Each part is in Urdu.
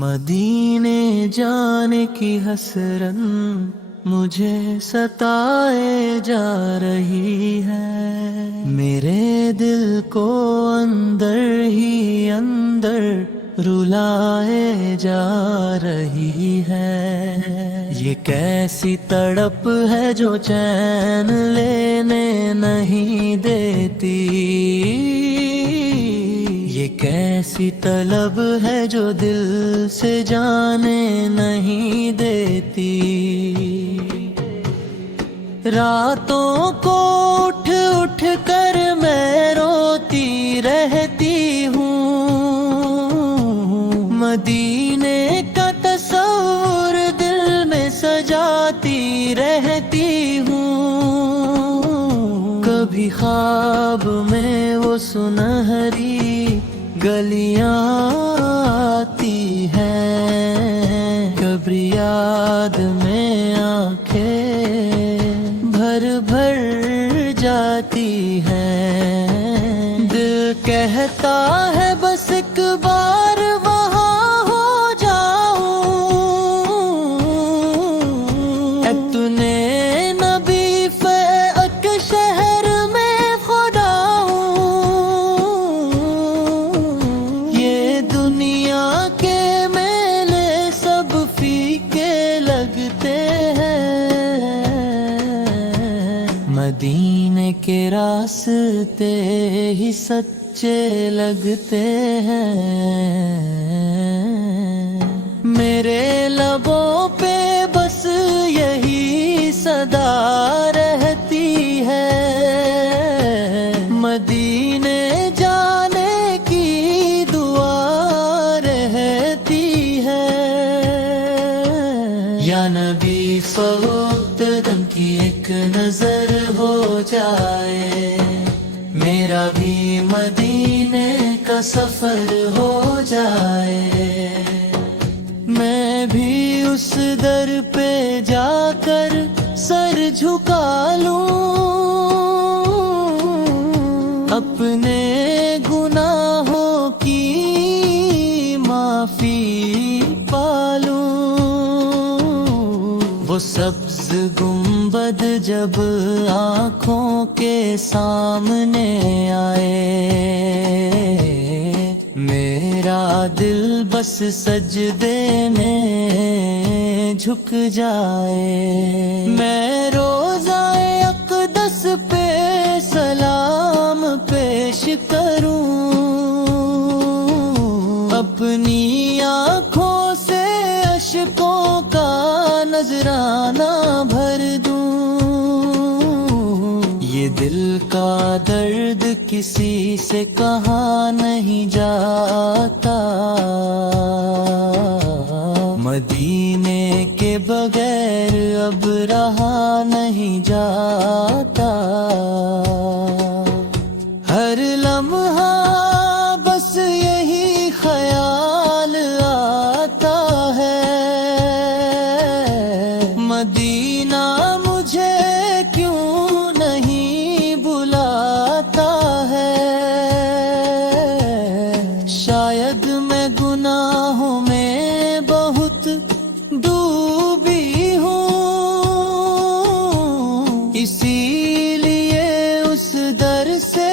مدینے جانے کی حسرت مجھے ستائے جا رہی ہے، میرے دل کو اندر ہی اندر رلائے جا رہی ہے۔ یہ کیسی تڑپ ہے جو چین لینے نہیں دیتی، یہ کیسی طلب ہے جو دل سے جانے نہیں دیتی۔ راتوں کو اٹھ اٹھ کر میں روتی رہتی ہوں، مدینے کا تصور دل میں سجاتی رہتی ہوں۔ کبھی خواب میں وہ سنہری گلیاں آتی ہیں، کبھی یاد میں آنکھیں بھر بھر جاتی ہیں۔ دل کہتا ہے بس ایک بار وہاں ہو جاؤں، اتنے نبی فیق شہر میں خدا ہوں۔ یہ دنیا کے میلے سب فیکے لگتے ہیں، مدینے کے راستے ہی سچے لگتے ہیں۔ میرے لبوں پہ بس یہی صدا رہتی ہے، مدینے جانے کی دعا رہتی ہے۔ یا نبی فوقت دم کی ایک نظر ہو جائے، میرا بھی مدینے کا سفر ہو جائے، میں بھی اس در پہ جا کر سر جھکا لوں، اپنے گناہوں کی معافی پالوں۔ وہ سبز گنبد جب آنکھوں کے سامنے آئے، میرا دل بس سجدے میں جھک جائے۔ میں روضہ اقدس پہ سلام پیش کروں، اپنی آنکھوں سے اشکوں کا نذرانہ بھر دوں۔ یہ دل کا درد کسی سے کہا نہیں جاتا، مدینے کے بغیر اب رہا نہیں جاتا۔ ہر لمحہ بس یہی خیال آتا ہے، مدینہ مجھے کیوں نہیں بلاتا ہے۔ شاید میں گناہوں میں بہت ڈوبی ہوں، اسی لیے اس در سے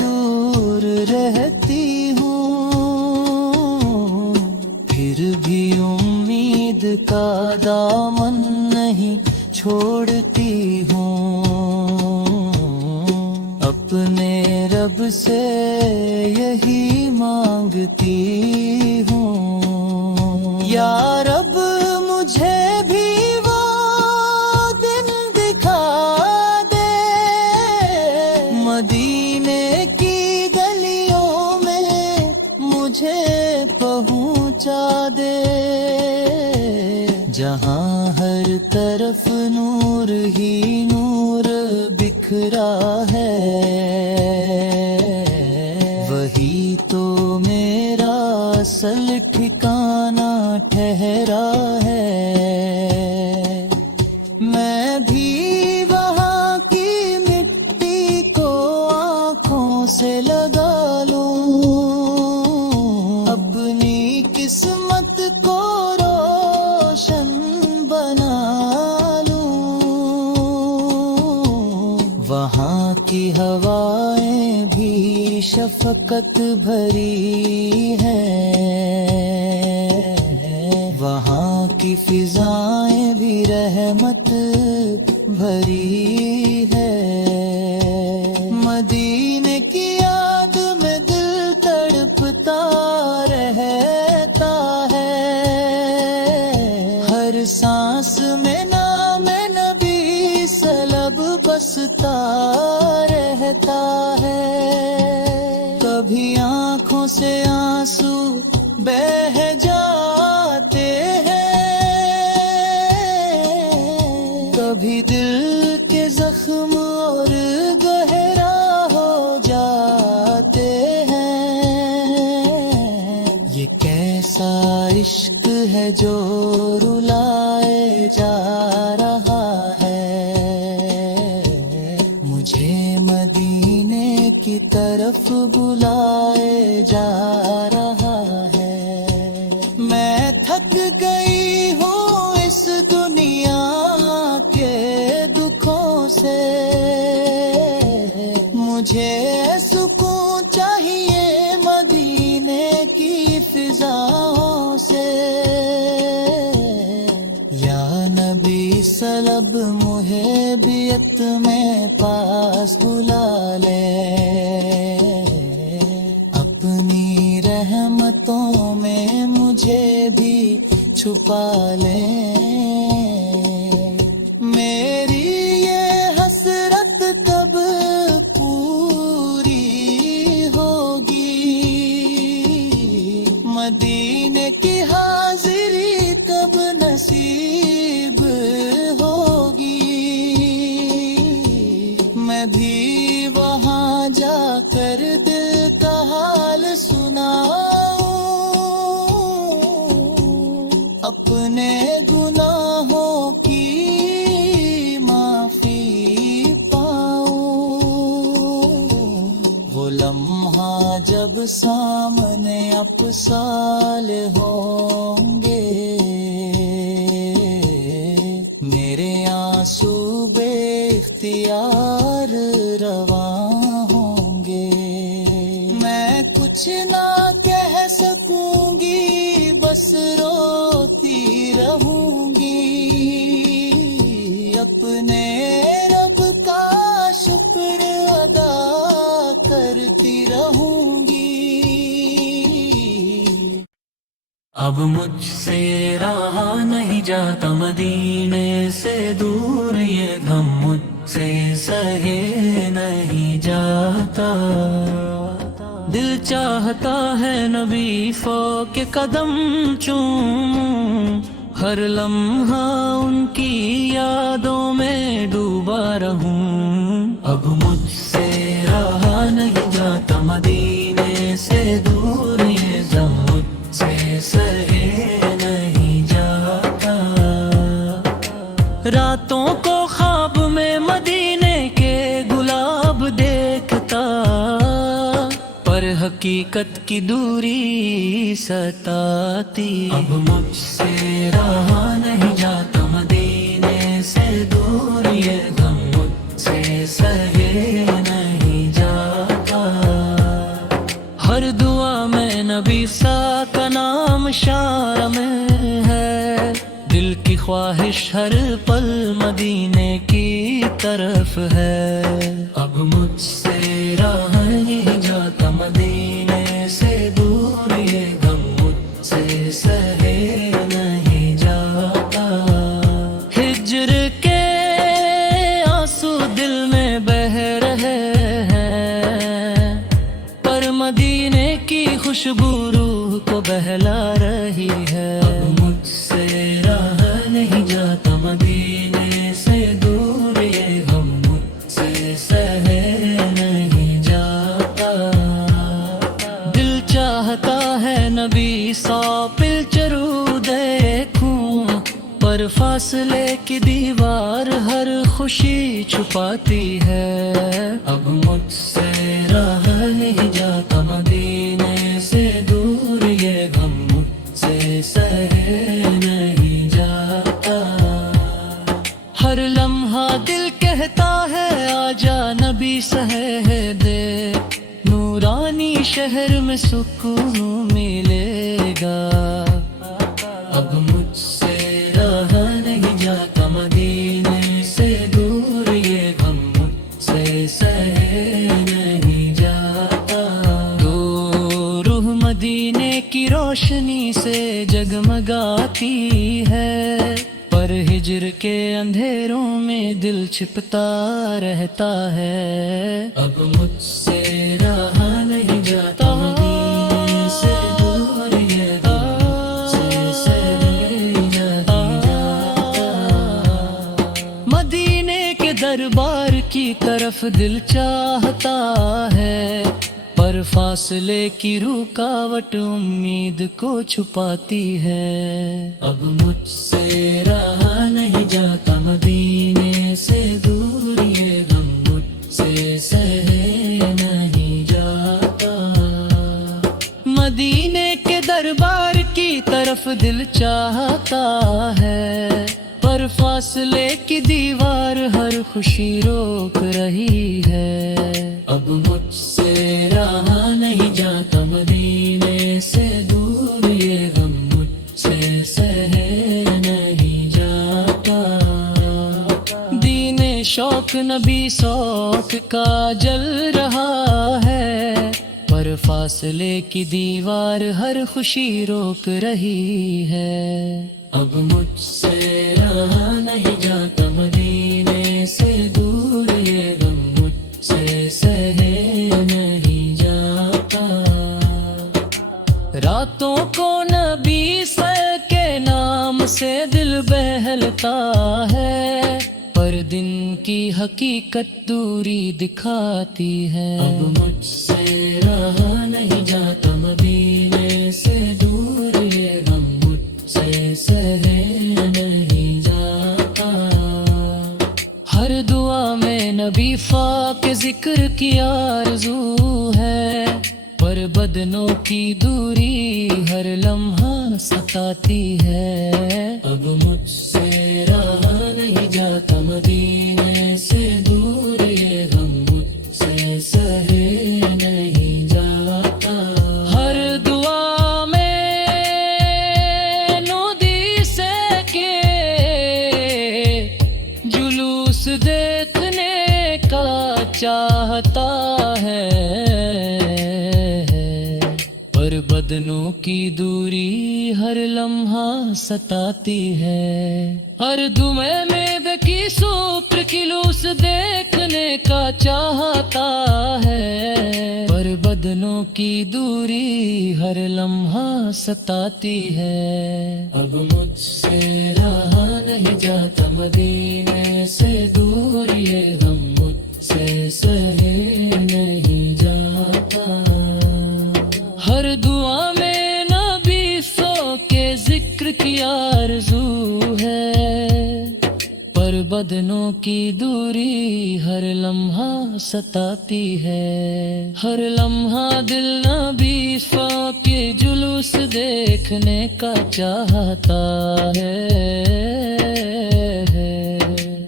دور رہتی ہوں۔ پھر بھی امید کا دامن نہیں چھوڑتی ہوں، اپنے رب سے یہی مانگتی ہوں۔ یا رب مجھے بھی وہ دن دکھا دے، مدینے کی گلیوں میں مجھے پہنچا دے، جہاں ہر طرف نور ہی نور بکھرا ہے، وہی تو میرا اصل ٹھکانہ ٹھہرا ہے۔ میں بھی وہاں کی مٹی کو آنکھوں سے لگا لوں، اپنی قسمت وہاں کی ہوائیں بھی شفقت بھری ہیں، وہاں کی فضائیں بھی رحمت بھری ہے۔ مدینے کی یاد میں دل تڑپتا رہتا ہے، ہر سانس میں نام نبی سلب بستا رہتا ہے۔ کبھی آنکھوں سے آنسو بہہ جاتے ہیں، کبھی دل کے زخم اور گہرا ہو جاتے ہیں۔ یہ کیسا عشق ہے جو رلائے جا رہا ہے، مجھے مدینے کی طرف بلائے جا رہا ہے۔ میں تھک گئی ہوں اس دنیا کے دکھوں سے، مجھے سکون چاہیے مدینے کی فضاؤں سے۔ یا نبی سلب محبیت میں پاس بلا لے، اپنی رحمتوں میں مجھے بھی چھپا لے۔ میری یہ حسرت کب پوری ہوگی، مدینے کی حاضری کب نصیب ہوگی، میں بھی وہاں جا کر دل کا حال سناؤں، اپنے گناہوں کی معافی پاؤں۔ وہ لمحہ جب سامنے اپسال ہوں گے، میرے آنسو بے اختیار رواں ہوں گے۔ میں کچھ نہ کہہ سکوں گی، بس روتی رہوں گی، اپنے رب کا شکر ادا کرتی رہوں گی۔ اب مجھ سے رہا نہیں جاتا مدینے سے دور، یہ غم مجھ سے سہے نہیں جاتا، دل چاہتا ہے نبی فوق کے قدم چوموں، ہر لمحہ ان کی یادوں میں ڈوبا رہوں۔ اب مجھ سے رہا نہیں جاتا مدینے سے دور، یہ غم مجھ سے سہے نہیں جاتا، راتوں کو خواب میں مدینے کے گلاب دیکھتا، پر حقیقت کی دوری ستاتی۔ اب مجھ سے رہا نہیں جاتا مدینے سے دور، یہ غم مجھ سے سہے نہیں جاتا، ہر دعا میں نبی سا کا نام شار میں ہے، دل کی خواہش ہر پل مدینے کی طرف ہے۔ اب مجھ سے رہا نہیں جاتا مدینے سے دور، یہ غم مجھ سے سہے نہیں جاتا، ہجر کے آنسو دل میں بہ رہے ہیں، پر مدینے کی خوشبو روح کو بہلا رہی ہے۔ اب مجھ سے رہا نہیں جاتا مدینے سے دور، یہ غم مجھ سے سہے نہیں جاتا، دل چاہتا ہے نبی سو پلچرو دیکھوں، پر فاصلے کی دیوار ہر خوشی چھپاتی ہے۔ اب مجھ سے رہا نہیں جاتا مدینے سے دور، یہ غم مجھ سے سہے نہیں جاتا، ہر لمحہ دل کے کہتا ہے آجا نبی سہے دے، نورانی شہر میں سکون ملے گا۔ اب مجھ سے رہا نہیں جاتا مدینے سے دور، یہ غم مجھ سے سہے نہیں جاتا۔ تو روح مدینے کی روشنی سے جگمگاتی ہے، پر ہجر کے اندھیروں میں دل چھپتا رہتا ہے۔ اب مجھ سے رہا نہیں جاتا مدینے سے دور، یہ غم مجھ سے سہے نہیں جاتا۔ مدینے کے دربار کی طرف دل چاہتا ہے، پر فاصلے کی رکاوٹ امید کو چھپاتی ہے۔ اب مجھ سے رہا نہیں جاتا مدینے سے دور، یہ غم مجھ سے سہے نہیں جاتا۔ مدینے کے دربار کی طرف دل چاہتا ہے، پر فاصلے کی دیوار ہر خوشی روک رہی ہے۔ اب مجھ سے رہا نہیں جاتا مدینے سے دور، یہ غم مجھ سے سہے نہیں جاتا۔ دین شوق نبی سوق کا جل رہا ہے، پر فاصلے کی دیوار ہر خوشی روک رہی ہے۔ اب مجھ سے رہا نہیں جاتا مدینے سے دور، یہ غم مجھ سے سہے نہیں جاتا۔ راتوں کو نبی سر کے نام سے دل بہلتا ہے، پر دن کی حقیقت دوری دکھاتی ہے۔ اب مجھ سے رہا نہیں جاتا مدینے سے دور، یہ غم مجھ سے سہے نہیں جاتا۔ ہر دعا میں نبی پاک ذکر کی آرزو ہے، پر بدنوں کی دوری ہر لمحہ ستاتی ہے۔ اب مجھ سے رہا نہیں جاتا مدینے سے دور، یہ غم مجھ سے سہے نہیں جاتا۔ ہر دعا میں نودی سے کے جلوس دیکھنے کا چاہتا ہے، پر بدنوں کی دوری ہر لمحہ ستاتی ہے۔ ہر دمے میں بکی سوپر کلوس دیکھنے کا چاہتا ہے، پر بدنوں کی دوری ہر لمحہ ستاتی ہے۔ اب مجھ سے رہا نہیں جاتا مدینے سے دور، یہ غم مجھ سے سہے نہیں جاتا۔ ہر دعا میں نبی سو کے ذکر کی آرزو ہے، پر بدنوں کی دوری ہر لمحہ ستاتی ہے۔ ہر لمحہ دل نبی سو کے جلوس دیکھنے کا چاہتا ہے،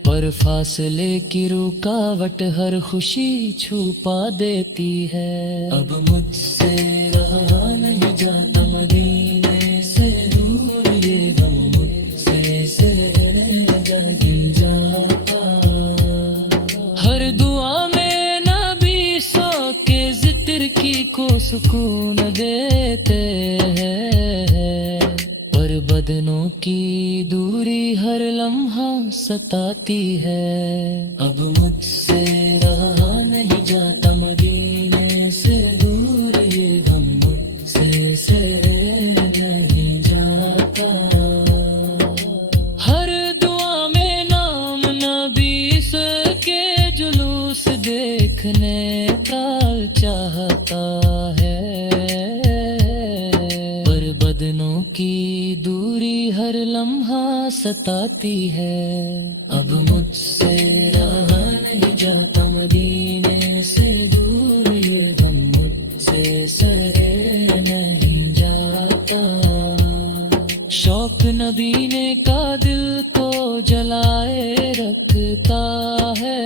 پر فاصلے کی رکاوٹ ہر خوشی چھپا دیتی ہے۔ اب مجھ سے رہا نہیں جاتا مدینے سے دور، یہ غم مجھ سے سہے نہیں جاتا۔ ہر دعا میں نبی سو کے ذکر کی کو سکون دیتے ہیں، پر بدنوں کی دوری ہر لمحہ ستاتی ہے۔ اب مجھ سے رہا نہیں جاتا مدینے سے دور، یہ غم مجھ سے سہے نہیں جاتا۔ ہر دعا میں نام نبی سے کے جلوس دیکھنے کا چاہتا ہے، پر بدنوں کی دوری ہر لمحہ ستاتی ہے۔ اب مجھ سے رہا نہیں جاتا مدینے سے دور، یہ غم مجھ سے سہے نہیں جاتا۔ شوق نبی نے کا دل کو جلائے رکھتا ہے،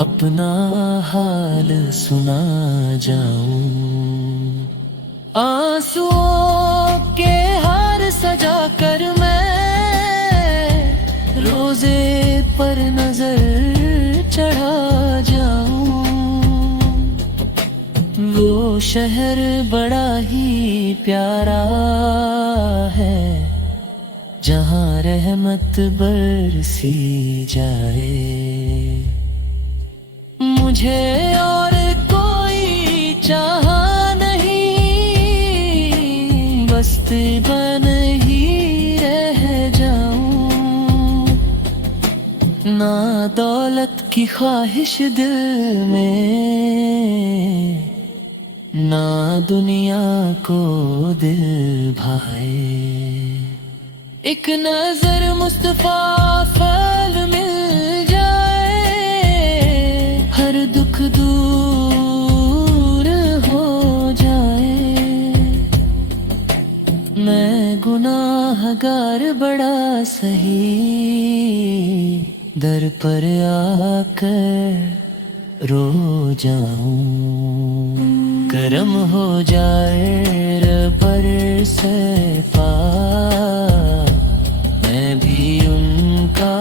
اپنا حال سنا جاؤں، آنسوؤں کے ہار سجا کر میں روزے پر نظر چڑھا جاؤں، وہ شہر بڑا ہی پیارا ہے جہاں رحمت برسی جائے، مجھے اور کوئی چاہا نہیں، بستی بن ہی رہ جاؤں، نہ دولت کی خواہش دل میں، نہ دنیا کو دل بھائے، ایک نظر مصطفیٰ فعل مل جائے، ہر دکھ دور ہو جائے، میں گناہ گار بڑا سہی در پر آ کر رو جاؤں، کرم ہو جائے ربر سے پاک، میں بھی ان کا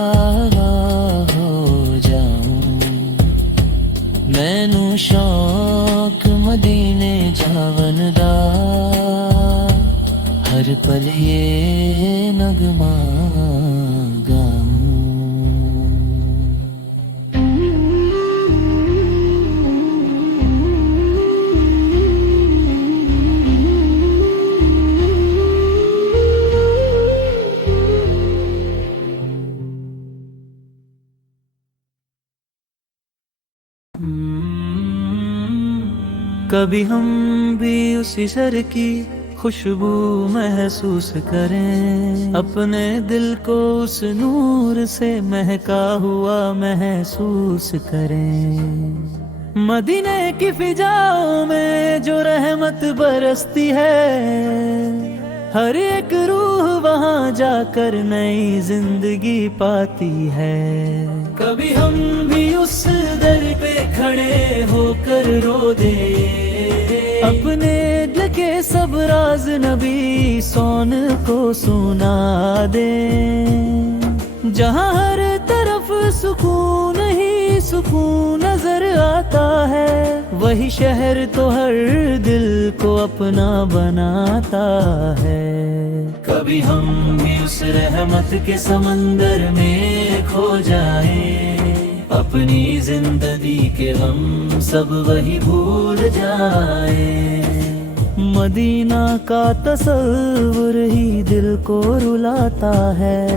ہو جاؤں، میں نو شوق مدینے جاون دا، ہر پل یہ نغمہ گاؤں۔ کبھی ہم بھی اسی سر کی خوشبو محسوس کریں، اپنے دل کو اس نور سے مہکا ہوا محسوس کریں، مدینے کی فضاؤں میں جو رحمت برستی ہے، ہر ایک روح وہاں جا کر نئی زندگی پاتی ہے، کبھی ہم بھی اس در پہ کھڑے ہو کر رو دیں، اپنے دل کے سب راز نبی سون کو سنا دیں، جہاں ہر طرف سکون ہی سکون نظر آتا ہے، وہی شہر تو ہر دل کو اپنا بناتا ہے، کبھی ہم بھی اس رحمت کے سمندر میں کھو جائیں، اپنی زندگی کے غم سب وہی بھول جائیں، مدینہ کا تصور ہی دل کو رلاتا ہے،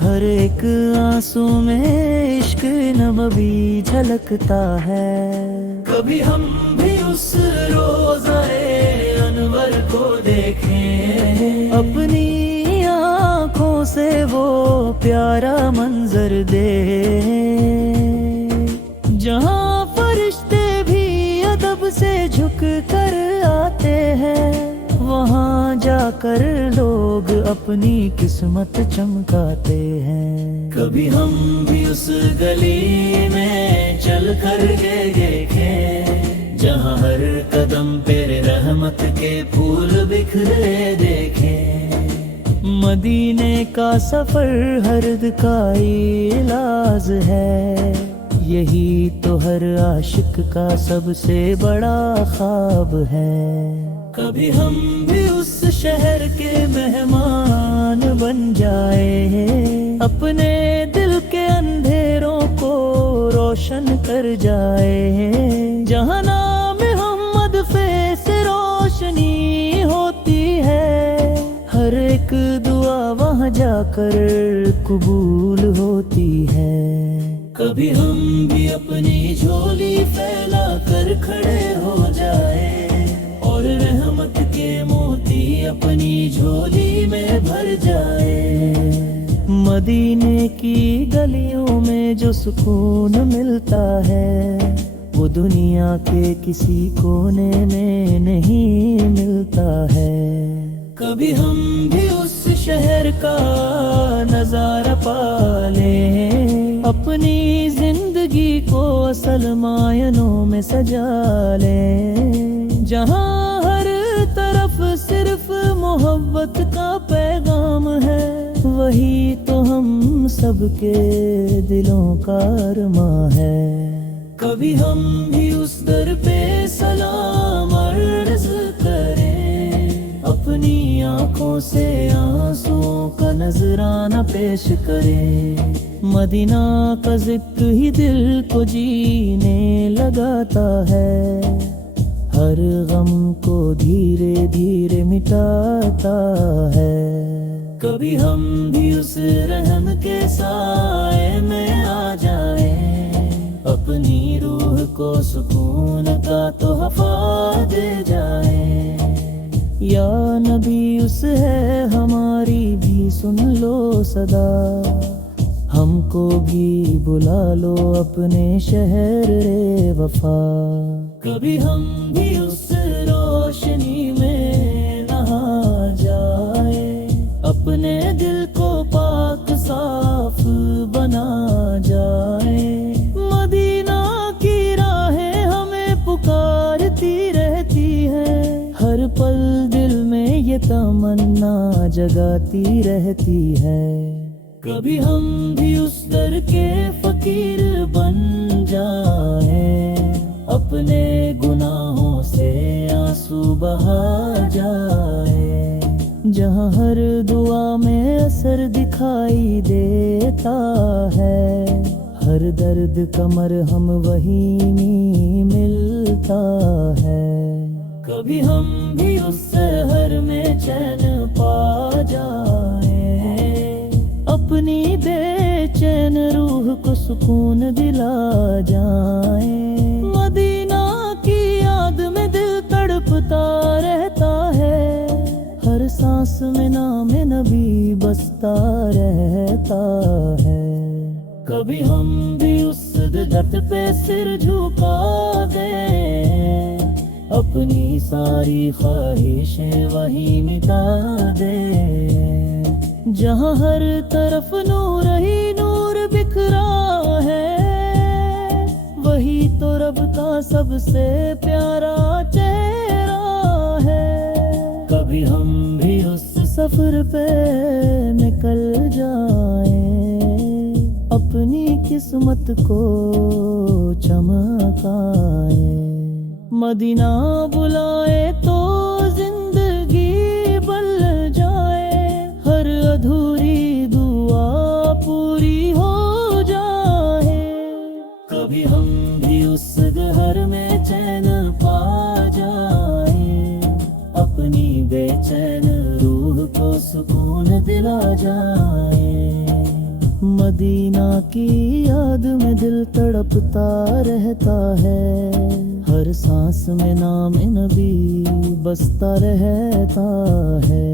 ہر ایک آنسو میں عشق نبوی جھلکتا ہے، کبھی ہم بھی اس روضۂ انور کو دیکھیں، اپنی آنکھوں سے وہ پیارا منظر دیکھیں، جہاں فرشتے بھی ادب سے جھک کر آتے ہیں، وہاں جا کر لوگ اپنی قسمت چمکاتے ہیں، کبھی ہم بھی اس گلی میں چل کر کے دیکھیں، جہاں ہر قدم پہ رحمت کے پھول بکھرے دیکھیں، مدینے کا سفر ہرد کا علاج ہے، یہی تو ہر عاشق کا سب سے بڑا خواب ہے، کبھی ہم بھی اس شہر کے مہمان بن جائے، اپنے دل کے اندھیروں کو روشن کر جائے، جہاں نام محمد سے روشنی ہوتی ہے، ہر ایک دعا وہاں جا کر قبول ہوتی ہے، کبھی ہم بھی اپنی جھولی پھیلا کر کھڑے ہو جائے، اور رحمت کے موتی اپنی جھولی میں بھر جائے، مدینے کی گلیوں میں جو سکون ملتا ہے، وہ دنیا کے کسی کونے میں نہیں ملتا ہے، کبھی ہم بھی اس شہر کا نظارہ پا لیں، اپنی زندگی کو اصل معنوں میں سجا لیں، جہاں ہر طرف صرف محبت کا پیغام ہے، وہی تو ہم سب کے دلوں کا ارماں ہے۔ کبھی ہم بھی اس در پہ سلام عرض کریں، اپنی آنکھوں سے آنسوں کا نذرانہ پیش کریں، مدینہ کا ذکر ہی دل کو جینے لگاتا ہے، ہر غم کو دھیرے دھیرے مٹاتا ہے۔ کبھی ہم بھی اس رحم کے سائے میں آ جائیں، اپنی روح کو سکون کا تحفہ دے جائیں، یا نبی اس ہے ہماری بھی سن لو صدا، ہم کو بھی بلا لو اپنے شہر وفا۔ کبھی ہم بھی اس روشنی میں نہا جائیں، اپنے دل کو پاک صاف بنا جائیں، مدینہ کی راہیں ہمیں پکارتی رہتی ہے، ہر پل دل میں یہ تمنا جگاتی رہتی ہے۔ کبھی ہم بھی اس در کے فقیر بن جائیں، اپنے گناہوں سے آنسو بہا جائیں، جہاں ہر دعا میں اثر دکھائی دیتا ہے، ہر درد کا مرہم وہیں ملتا ہے۔ کبھی ہم بھی اس سحر میں چین پا جائیں، اپنی بے چین روح کو سکون دلا جائیں، مدینہ کی یاد میں دل تڑپتا رہتا ہے، ہر سانس میں نام نبی بستا رہتا ہے۔ کبھی ہم بھی اس درد پہ سر جھکا دیں، اپنی ساری خواہشیں وہی مٹا دیں، جہاں ہر طرف نور ہی نور بکھرا ہے، وہی تو رب کا سب سے پیارا چہرہ ہے۔ کبھی ہم بھی اس سفر پہ نکل جائیں، اپنی قسمت کو چمکائیں، مدینہ بلائے تو زندگی بل جائے، ہر ادھوری دعا پوری ہو جائے۔ کبھی ہم بھی اس گھر میں چین پا جائیں، اپنی بے چین روح کو سکون دلا جائیں، مدینہ کی یاد میں دل تڑپتا رہتا ہے، ہر سانس میں نام نبی بستا رہتا ہے۔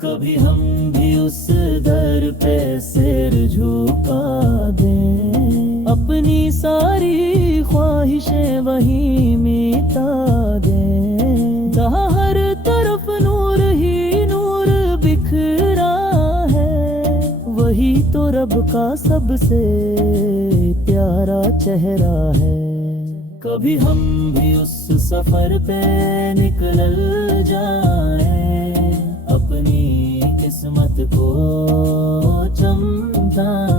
کبھی ہم بھی اس در پہ سر جھکا دیں، اپنی ساری خواہشیں وہیں مٹا دیں، جہاں ہر طرف نور ہی نور بکھرا ہے، وہی تو رب کا سب سے پیارا چہرہ ہے۔ کبھی ہم بھی اس سفر پہ نکل جائیں، اپنی قسمت کو چمکائیں۔